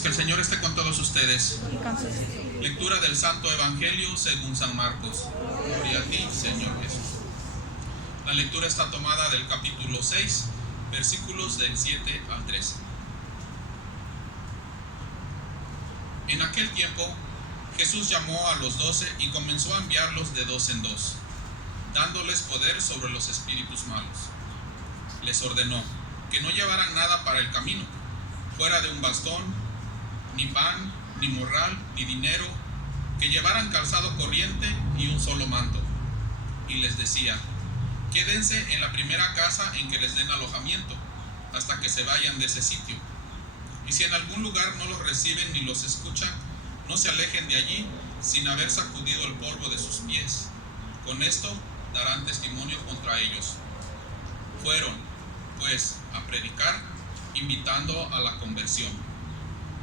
Que el Señor esté con todos ustedes. Lectura del Santo Evangelio según San Marcos. Gloria a ti, Señor Jesús. La lectura está tomada del capítulo 6, versículos del 7 al 13. En aquel tiempo, Jesús llamó a los 12 y comenzó a enviarlos de dos en dos, dándoles poder sobre los espíritus malos. Les ordenó que no llevaran nada para el camino, fuera de un bastón, ni pan, ni morral, ni dinero, que llevaran calzado corriente y un solo manto. Y les decía: quédense en la primera casa en que les den alojamiento, hasta que se vayan de ese sitio. Y si en algún lugar no los reciben ni los escuchan, no se alejen de allí sin haber sacudido el polvo de sus pies. Con esto darán testimonio contra ellos. Fueron, pues, a predicar, invitando a la conversión.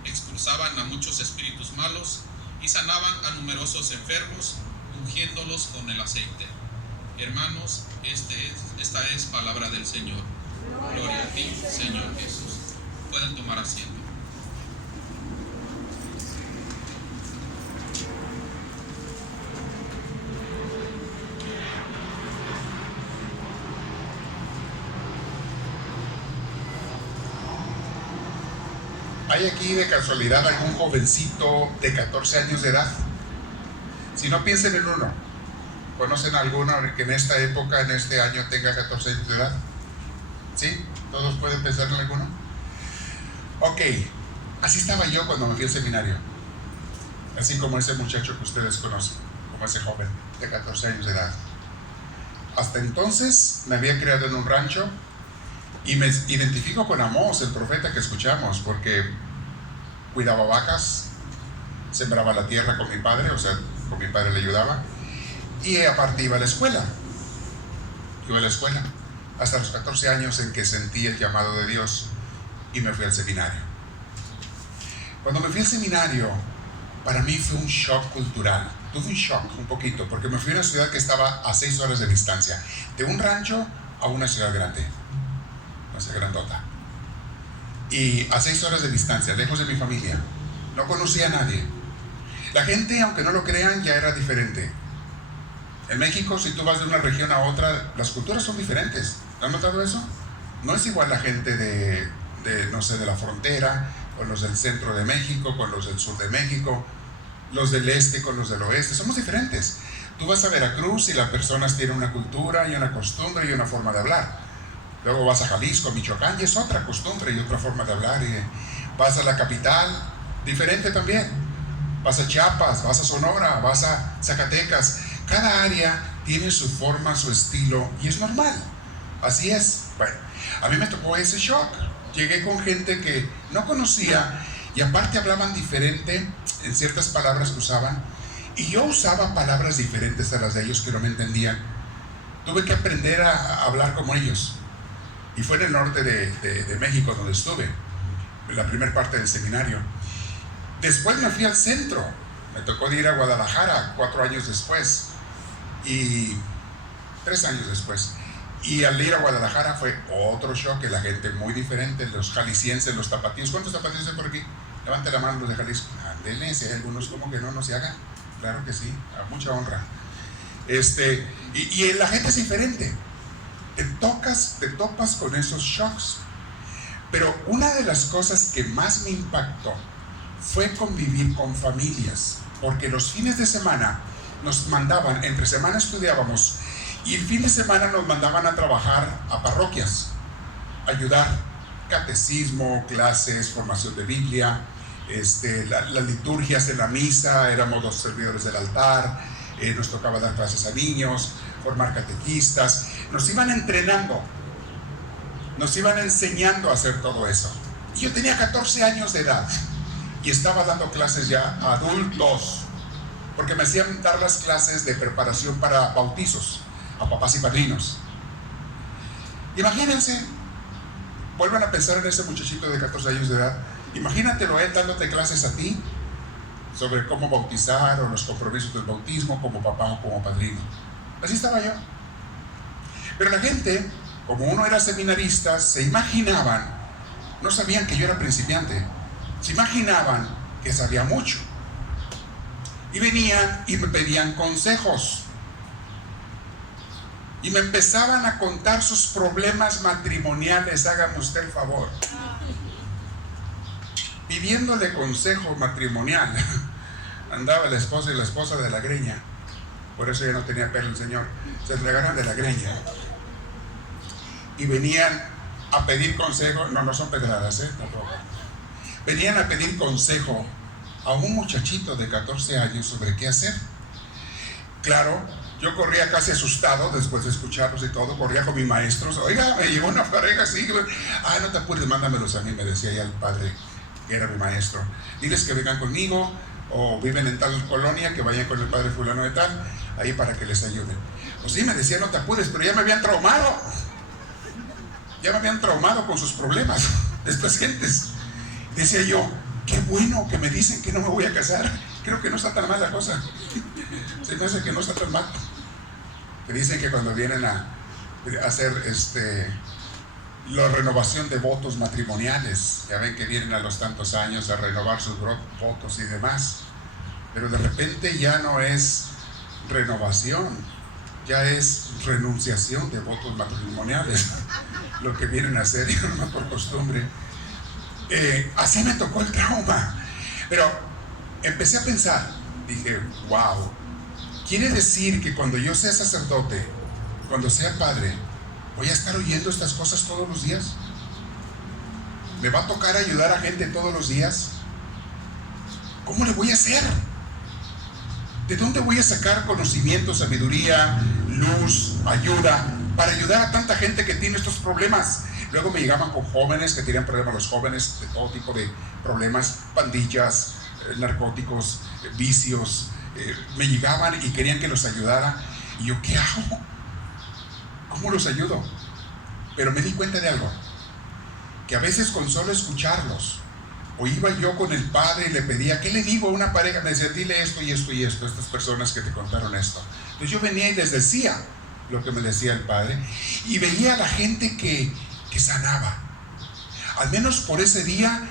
Expulsaban a muchos espíritus malos y sanaban a numerosos enfermos, ungiéndolos con el aceite. Hermanos, esta es palabra del Señor. Gloria a ti, Señor Jesús. Pueden tomar asiento. ¿Hay aquí de casualidad algún jovencito de 14 años de edad? Si no, piensen en uno. ¿Conocen alguno que en esta época, en este año, tenga 14 años de edad? ¿Sí? ¿Todos pueden pensar en alguno? Ok, así estaba yo cuando me fui al seminario. Así como ese muchacho que ustedes conocen, como ese joven de 14 años de edad. Hasta entonces me había criado en un rancho y me identifico con Amós, el profeta que escuchamos, porque cuidaba vacas, sembraba la tierra con mi padre, o sea, con mi padre le ayudaba, y aparte iba a la escuela. Iba a la escuela hasta los 14 años en que sentí el llamado de Dios y me fui al seminario. Cuando me fui al seminario, para mí fue un shock cultural. Tuve un shock un poquito, porque me fui a una ciudad que estaba a 6 horas de distancia, de un rancho a una ciudad grande, una ciudad grandota, y a 6 horas de distancia, lejos de mi familia. No conocía a nadie. La gente, aunque no lo crean, ya era diferente. En México, si tú vas de una región a otra, las culturas son diferentes. ¿Han notado eso? No es igual la gente de no sé, de la frontera, con los del centro de México, con los del sur de México, los del este con los del oeste. Somos diferentes. Tú vas a Veracruz y las personas tienen una cultura y una costumbre y una forma de hablar. Luego vas a Jalisco, Michoacán, y es otra costumbre y otra forma de hablar. Y vas a la capital, diferente también. Vas a Chiapas, vas a Sonora, vas a Zacatecas. Cada área tiene su forma, su estilo, y es normal. Así es. Bueno, a mí me tocó ese shock. Llegué con gente que no conocía y aparte hablaban diferente en ciertas palabras que usaban, y yo usaba palabras diferentes a las de ellos que no me entendían. Tuve que aprender a hablar como ellos. Y fue en el norte de México donde estuve, en la primera parte del seminario. Después me fui al centro. Me tocó ir a Guadalajara 4 años después. Y 3 años después. Y al ir a Guadalajara fue otro shock, la gente muy diferente, los jaliscienses, los tapatíos. ¿Cuántos tapatíos hay por aquí? Levante la mano los de Jalisco. Ándele, si hay algunos como que no se hagan. Claro que sí, a mucha honra. Y la gente es diferente. Te topas con esos shocks. Pero una de las cosas que más me impactó fue convivir con familias, porque los fines de semana nos mandaban, entre semana estudiábamos, y el fin de semana nos mandaban a trabajar a parroquias, ayudar, catecismo, clases, formación de Biblia, las liturgias en la misa, éramos los servidores del altar, nos tocaba dar clases a niños, formar catequistas, nos iban entrenando, nos iban enseñando a hacer todo eso. Y yo tenía 14 años de edad y estaba dando clases ya a adultos, porque me hacían dar las clases de preparación para bautizos a papás y padrinos. Imagínense, vuelvan a pensar en ese muchachito de 14 años de edad. Imagínatelo él dándote clases a ti sobre cómo bautizar o los compromisos del bautismo como papá o como padrino. Así estaba yo. Pero la gente, como uno era seminarista, se imaginaban, no sabían que yo era principiante. Se imaginaban que sabía mucho. Y venían y me pedían consejos. Y me empezaban a contar sus problemas matrimoniales, hágame usted el favor. Pidiéndole consejo matrimonial. Andaba el esposo y la esposa de la greña. Por eso ya no tenía pelo el señor. Se entregaron de la greña. Y venían a pedir consejo. No son pedradas, tampoco. Venían a pedir consejo a un muchachito de 14 años sobre qué hacer. Claro, yo corría casi asustado después de escucharlos y todo. Corría con mis maestros. Oiga, me llegó una pareja así. No te apures, mándamelos a mí, me decía ya el padre, que era mi maestro. Diles que vengan conmigo, o viven en tal colonia, que vayan con el padre fulano de tal, ahí para que les ayuden. Pues sí, me decía, no te apures, pero ya me habían traumado. Ya me habían traumado con sus problemas, estas gentes. Decía yo, qué bueno que me dicen que no me voy a casar. Creo que no está tan mal la cosa. Se me hace que no está tan mal. Me dicen que cuando vienen a hacer la renovación de votos matrimoniales, ya ven que vienen a los tantos años a renovar sus votos y demás, pero de repente ya no es renovación, ya es renunciación de votos matrimoniales lo que vienen a hacer, ya no por costumbre. Así me tocó el trauma, pero empecé a pensar, dije, wow, quiere decir que cuando yo sea sacerdote, cuando sea padre, ¿voy a estar oyendo estas cosas todos los días? ¿Me va a tocar ayudar a gente todos los días? ¿Cómo le voy a hacer? ¿De dónde voy a sacar conocimiento, sabiduría, luz, ayuda, para ayudar a tanta gente que tiene estos problemas? Luego me llegaban con jóvenes que tenían problemas, los jóvenes de todo tipo de problemas, pandillas, narcóticos, vicios. Me llegaban y querían que los ayudara. Y yo, ¿qué hago? ¿Cómo los ayudo? Pero me di cuenta de algo, que a veces con solo escucharlos, o iba yo con el padre y le pedía, ¿qué le digo a una pareja? Me decía, dile esto y esto y esto a estas personas que te contaron esto. Entonces yo venía y les decía lo que me decía el padre, y veía a la gente que sanaba. Al menos por ese día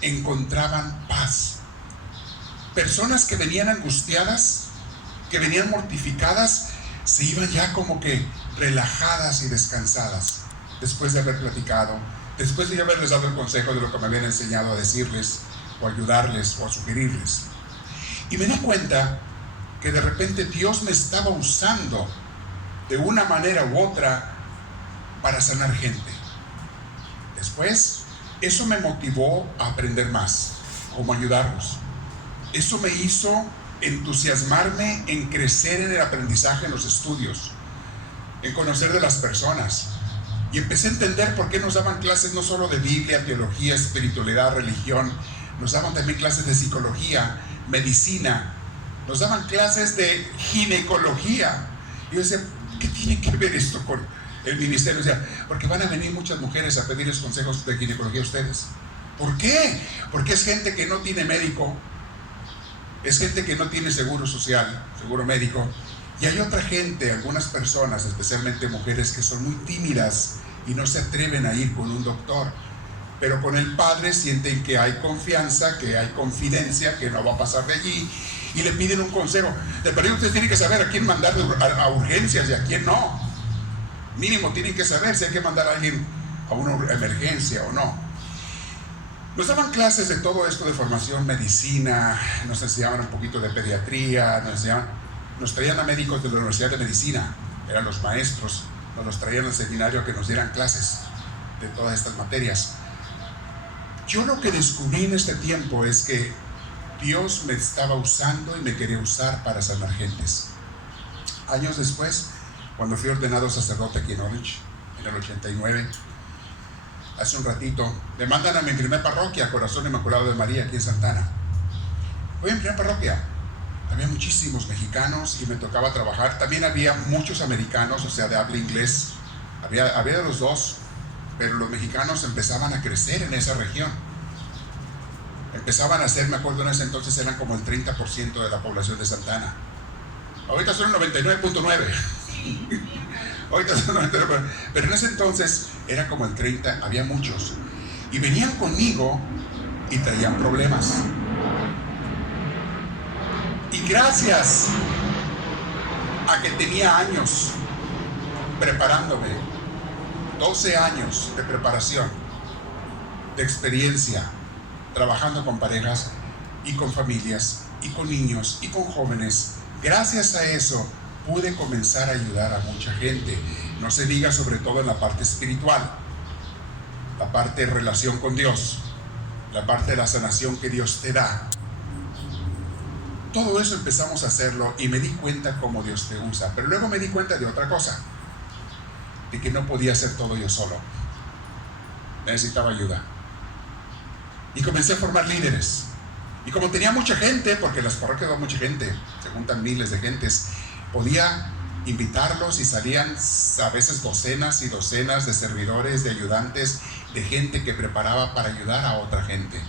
encontraban paz. Personas que venían angustiadas, que venían mortificadas, se iban ya como que relajadas y descansadas, después de haber platicado, después de haberles dado el consejo de lo que me habían enseñado a decirles, o ayudarles, o a sugerirles. Y me di cuenta que de repente Dios me estaba usando de una manera u otra para sanar gente. Después, eso me motivó a aprender más, cómo ayudarlos. Eso me hizo entusiasmarme en crecer en el aprendizaje, en los estudios, en conocer de las personas. Y empecé a entender por qué nos daban clases no solo de Biblia, teología, espiritualidad, religión, nos daban también clases de psicología, medicina, nos daban clases de ginecología. Y yo decía, ¿qué tiene que ver esto con el ministerio? O sea, porque van a venir muchas mujeres a pedirles consejos de ginecología a ustedes. ¿Por qué? Porque es gente que no tiene médico, es gente que no tiene seguro social, seguro médico. Y hay otra gente, algunas personas, especialmente mujeres, que son muy tímidas y no se atreven a ir con un doctor. Pero con el padre sienten que hay confianza, que hay confidencia, que no va a pasar de allí, y le piden un consejo. De verdad, ustedes tienen que saber a quién mandar a urgencias y a quién no. Mínimo tienen que saber si hay que mandar a alguien a una emergencia o no. Nos daban clases de todo esto de formación, medicina, nos enseñaban un poquito de pediatría, nos traían a médicos de la Universidad de Medicina, eran los maestros, nos los traían al seminario a que nos dieran clases de todas estas materias. Yo lo que descubrí en este tiempo es que Dios me estaba usando y me quería usar para sanar gentes. Años después, cuando fui ordenado sacerdote aquí en Orange, en el 89, hace un ratito, me mandan a mi primer parroquia, Corazón Inmaculado de María, aquí en Santana. Voy a mi primera parroquia. Había muchísimos mexicanos y me tocaba trabajar. También había muchos americanos, o sea, de habla inglés. Había de los dos, pero los mexicanos empezaban a crecer en esa región. Empezaban a ser, me acuerdo en ese entonces, eran como el 30% de la población de Santana. Ahorita son el 99.9. Ahorita son 99. Pero en ese entonces era como el 30%, había muchos. Y venían conmigo y traían problemas. Y gracias a que tenía años preparándome, 12 años de preparación, de experiencia, trabajando con parejas y con familias y con niños y con jóvenes, gracias a eso pude comenzar a ayudar a mucha gente. No se diga sobre todo en la parte espiritual, la parte de relación con Dios, la parte de la sanación que Dios te da. Todo eso empezamos a hacerlo y me di cuenta cómo Dios te usa. Pero luego me di cuenta de otra cosa, de que no podía hacer todo yo solo. Necesitaba ayuda. Y comencé a formar líderes. Y como tenía mucha gente, porque en las parroquias va mucha gente, se juntan miles de gentes, podía invitarlos y salían a veces docenas y docenas de servidores, de ayudantes, de gente que preparaba para ayudar a otra gente.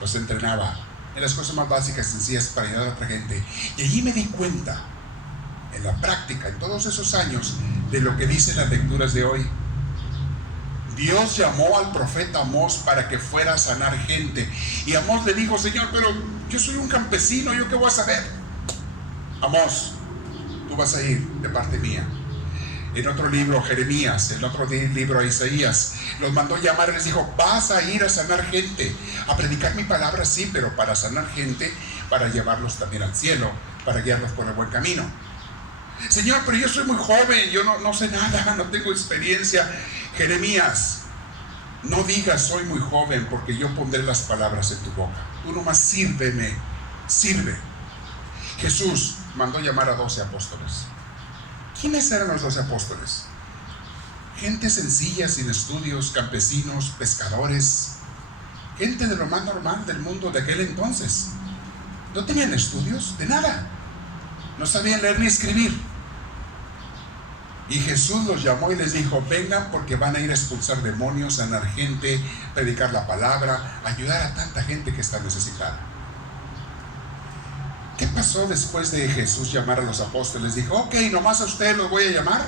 Los entrenaba en las cosas más básicas, sencillas, para ayudar a otra gente. Y allí me di cuenta, en la práctica, en todos esos años, de lo que dicen las lecturas de hoy. Dios llamó al profeta Amós para que fuera a sanar gente. Y Amós le dijo: Señor, pero yo soy un campesino, ¿yo qué voy a saber? Amós, tú vas a ir de parte mía. En otro libro, Jeremías, en otro libro, Isaías, los mandó llamar y les dijo: vas a ir a sanar gente, a predicar mi palabra, sí, pero para sanar gente, para llevarlos también al cielo, para guiarlos por el buen camino. Señor, pero yo soy muy joven, yo no sé nada, no tengo experiencia. Jeremías, no digas soy muy joven, porque yo pondré las palabras en tu boca. Tú nomás sírveme, sirve. Jesús mandó llamar a 12 apóstoles. ¿Quiénes eran los 12 apóstoles? Gente sencilla, sin estudios, campesinos, pescadores, gente de lo más normal del mundo de aquel entonces. No tenían estudios de nada, no sabían leer ni escribir. Y Jesús los llamó y les dijo: vengan, porque van a ir a expulsar demonios, sanar gente, predicar la palabra, ayudar a tanta gente que está necesitada. ¿Qué pasó después de Jesús llamar a los apóstoles? Dijo: ok, nomás a ustedes los voy a llamar.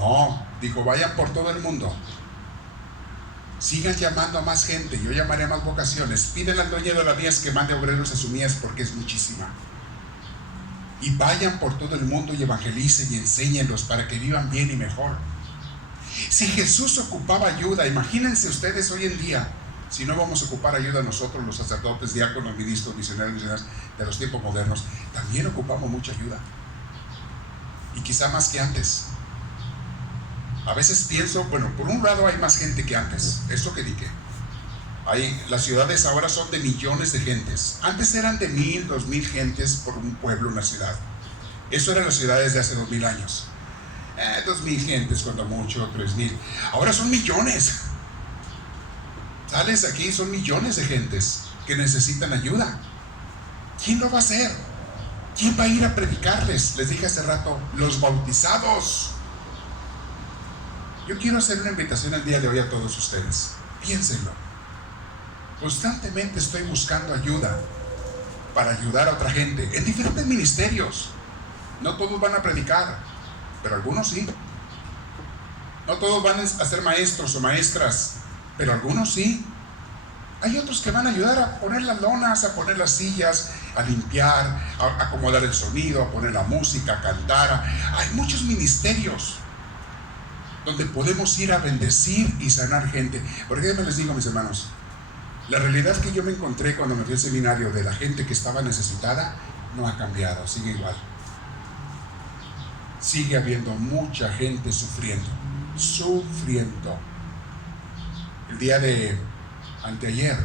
No, dijo: vayan por todo el mundo, sigan llamando a más gente, yo llamaré a más vocaciones. Piden al dueño de las vías que mande obreros a su mies, porque es muchísima. Y vayan por todo el mundo y evangelicen y enséñenlos para que vivan bien y mejor. Si Jesús ocupaba ayuda, imagínense ustedes hoy en día, si no vamos a ocupar ayuda nosotros, los sacerdotes, diáconos, ministros, misioneros de los tiempos modernos, también ocupamos mucha ayuda. Y quizá más que antes. A veces pienso, bueno, por un lado hay más gente que antes, esto que dije. Las ciudades ahora son de millones de gentes. Antes eran de 1000, 2000 gentes por un pueblo, una ciudad. Eso eran las ciudades de hace 2000 años. 2000 gentes, cuando mucho, 3000. Ahora son millones. Sales aquí, son millones de gentes que necesitan ayuda. ¿Quién lo va a hacer? ¿Quién va a ir a predicarles? Les dije hace rato, los bautizados. Yo quiero hacer una invitación el día de hoy a todos ustedes. Piénsenlo. Constantemente estoy buscando ayuda para ayudar a otra gente en diferentes ministerios. No todos van a predicar, pero algunos sí. No todos van a ser maestros o maestras, pero algunos sí. Hay otros que van a ayudar a poner las lonas, a poner las sillas, a limpiar, a acomodar el sonido, a poner la música, a cantar. Hay muchos ministerios donde podemos ir a bendecir y sanar gente. Porque déjenme les digo, mis hermanos, la realidad que yo me encontré cuando me fui al seminario de la gente que estaba necesitada no ha cambiado, sigue igual. Sigue habiendo mucha gente sufriendo. El día de anteayer,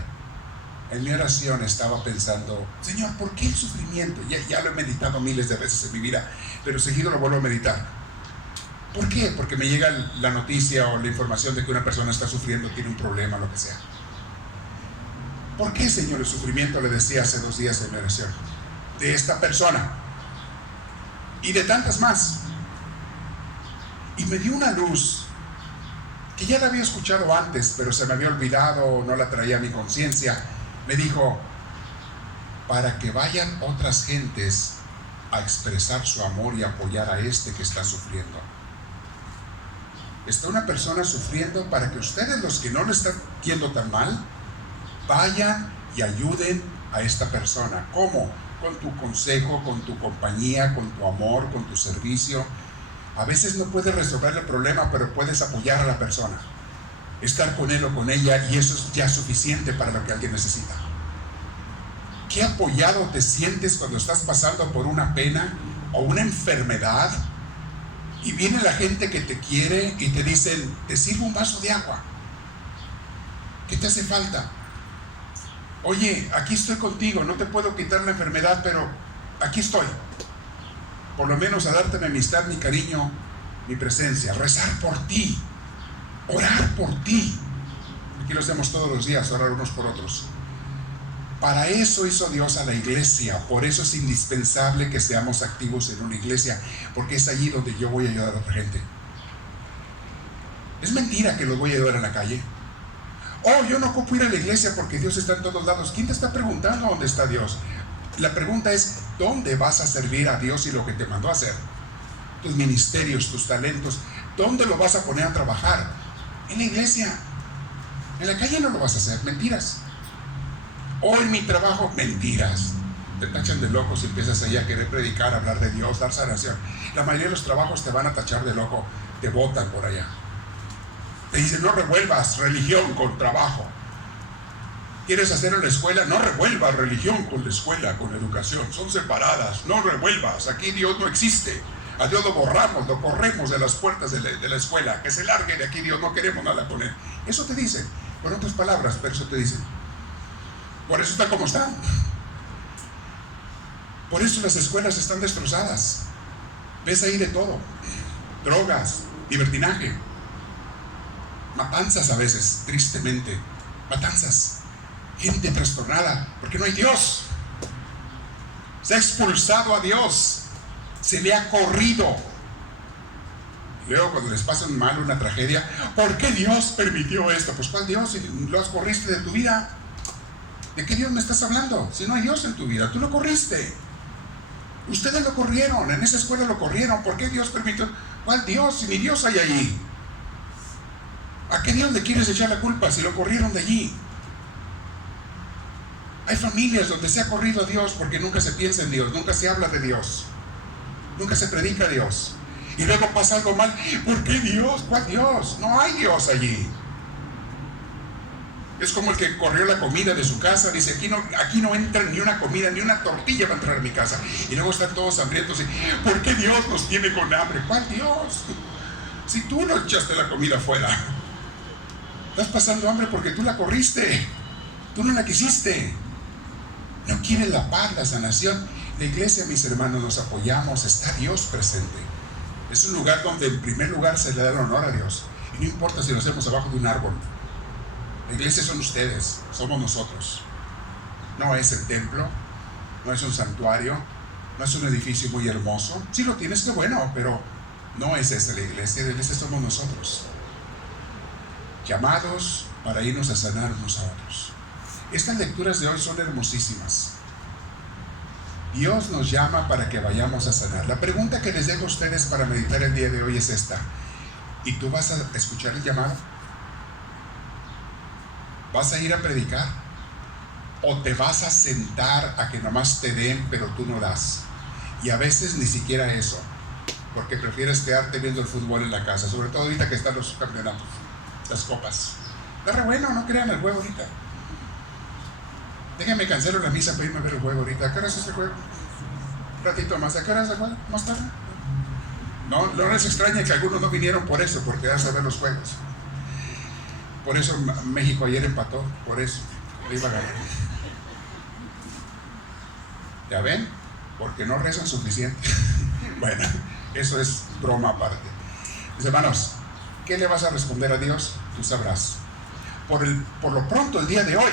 en mi oración estaba pensando: Señor, ¿por qué el sufrimiento? Ya lo he meditado miles de veces en mi vida, pero seguido lo vuelvo a meditar. ¿Por qué? Porque me llega la noticia o la información de que una persona está sufriendo, tiene un problema, lo que sea. ¿Por qué, Señor, el sufrimiento? Le decía hace 2 días en mi oración, de esta persona y de tantas más. Y me dio una luz que ya la había escuchado antes, pero se me había olvidado, no la traía a mi conciencia. Me dijo: para que vayan otras gentes a expresar su amor y apoyar a este que está sufriendo. Está una persona sufriendo para que ustedes, los que no le están yendo tan mal, Vayan y ayuden a esta persona. ¿Cómo? Con tu consejo, con tu compañía, con tu amor, con tu servicio. A veces no puedes resolver el problema, pero puedes apoyar a la persona, estar con él o con ella, y eso es ya suficiente para lo que alguien necesita. ¿Qué apoyado te sientes cuando estás pasando por una pena o una enfermedad y viene la gente que te quiere y te dicen: te sirvo un vaso de agua, ¿qué te hace falta? Oye, aquí estoy contigo, no te puedo quitar la enfermedad, pero aquí estoy, por lo menos a darte mi amistad, mi cariño, mi presencia, rezar por ti, orar por ti. Aquí lo hacemos todos los días, orar unos por otros. Para eso hizo Dios a la iglesia. Por eso es indispensable que seamos activos en una iglesia, porque es allí donde yo voy a ayudar a otra gente. Es mentira que los voy a ayudar en la calle. Oh, yo no ocupo ir a la iglesia porque Dios está en todos lados. ¿Quién te está preguntando dónde está Dios? La pregunta es: ¿dónde vas a servir a Dios y lo que te mandó a hacer? Tus ministerios, tus talentos, ¿dónde lo vas a poner a trabajar? En la iglesia. En la calle no lo vas a hacer. Mentiras. O en mi trabajo, mentiras. Te tachan de loco si empiezas ahí a querer predicar, hablar de Dios, dar sanación. La mayoría de los trabajos te van a tachar de loco, te botan por allá. Te dicen: no revuelvas religión con trabajo. ¿Quieres hacer en la escuela? No revuelvas religión con la escuela, con educación. Son separadas, no revuelvas. Aquí Dios no existe. A Dios lo borramos, lo corremos de las puertas de la escuela. Que se largue de aquí, Dios, no queremos nada con él. Eso te dicen, con otras palabras, pero eso te dicen. Por eso está como está. Por eso las escuelas están destrozadas. Ves ahí de todo: drogas, libertinaje, matanzas a veces, tristemente, matanzas, gente trastornada, porque no hay Dios. Se ha expulsado a Dios, se le ha corrido. Y luego cuando les pasa mal, una tragedia: ¿por qué Dios permitió esto? Pues ¿cuál Dios? Si lo corriste de tu vida. ¿De qué Dios me estás hablando? Si no hay Dios en tu vida, tú lo corriste. Ustedes lo corrieron, en esa escuela lo corrieron. ¿Por qué Dios permitió? ¿Cuál Dios? Si ni Dios hay allí. ¿A qué Dios le quieres echar la culpa si lo corrieron de allí? Hay familias donde se ha corrido a Dios porque nunca se piensa en Dios, nunca se habla de Dios, nunca se predica a Dios. Y luego pasa algo mal: ¿por qué Dios? ¿Cuál Dios? No hay Dios allí. Es como el que corrió la comida de su casa. Dice: aquí no entra ni una comida, ni una tortilla va a entrar a mi casa. Y luego están todos hambrientos. ¿Por qué Dios nos tiene con hambre? ¿Cuál Dios? Si tú no echaste la comida afuera. Estás pasando hambre porque tú la corriste. Tú no la quisiste. No quieres la paz, la sanación. La iglesia, mis hermanos, nos apoyamos. Está Dios presente. Es un lugar donde en primer lugar se le da el honor a Dios. Y no importa si lo hacemos abajo de un árbol. La iglesia son ustedes, somos nosotros. No es el templo, no es un santuario, no es un edificio muy hermoso. Sí lo tienes, que bueno, pero no es esa la iglesia somos nosotros. Llamados para irnos a sanar unos a otros. Estas lecturas de hoy son hermosísimas. Dios nos llama para que vayamos a sanar. La pregunta que les dejo a ustedes para meditar el día de hoy es esta: ¿y tú vas a escuchar el llamado? ¿Vas a ir a predicar? ¿O te vas a sentar a que nomás te den, pero tú no das? Y a veces ni siquiera eso, porque prefieres quedarte viendo el fútbol en la casa, sobre todo ahorita que están los campeonatos, las copas. Está re bueno, no crean el juego ahorita. Déjenme cancelo la misa para irme a ver el juego ahorita. ¿A qué hora es ese juego? Un ratito más. ¿A qué hora es el juego? ¿Más tarde? No les extraña que algunos no vinieron por eso, por quedarse a ver los juegos. Por eso México ayer empató, por eso le iba a ganar. ¿Ya ven? Porque no rezan suficiente. Bueno, eso es broma aparte. Mis hermanos, ¿qué le vas a responder a Dios? Tú sabrás. Por lo pronto, el día de hoy,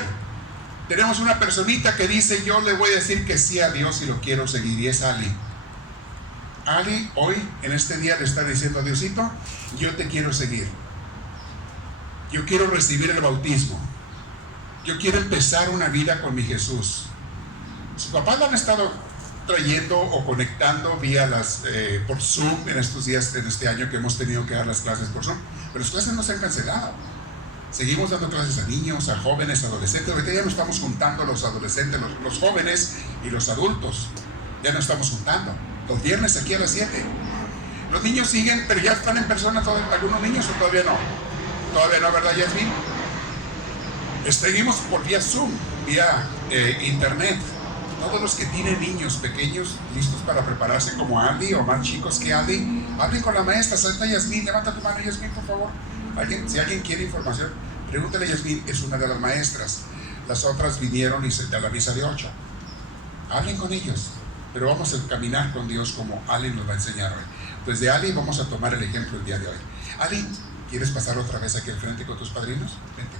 tenemos una personita que dice: yo le voy a decir que sí a Dios y lo quiero seguir, y es Ali. Ali hoy, en este día, le está diciendo a Diosito: yo te quiero seguir. Yo quiero recibir el bautismo. Yo quiero empezar una vida con mi Jesús. Sus papás lo han estado trayendo o conectando vía por Zoom en estos días, en este año que hemos tenido que dar las clases por Zoom. Pero las clases no se han cancelado. Seguimos dando clases a niños, a jóvenes, adolescentes. Ahorita ya no estamos juntando los adolescentes, los jóvenes y los adultos. Ya no estamos juntando. Los viernes aquí a las 7. Los niños siguen, pero ya están en persona algunos niños, o todavía no. Todavía no, ¿verdad, Yasmin? Seguimos por vía Zoom, vía internet. Todos los que tienen niños pequeños listos para prepararse como Andy o más chicos que Andy, hablen con la maestra. Salta Yasmin, levanta tu mano, Yasmin, por favor. Si alguien quiere información, pregúntale a Yasmin, es una de las maestras. Las otras vinieron a la misa de 8. Hablen con ellos, pero vamos a caminar con Dios como Ali nos va a enseñar hoy. Pues de Ali vamos a tomar el ejemplo el día de hoy. Ali, ¿quieres pasar otra vez aquí al frente con tus padrinos? Vente.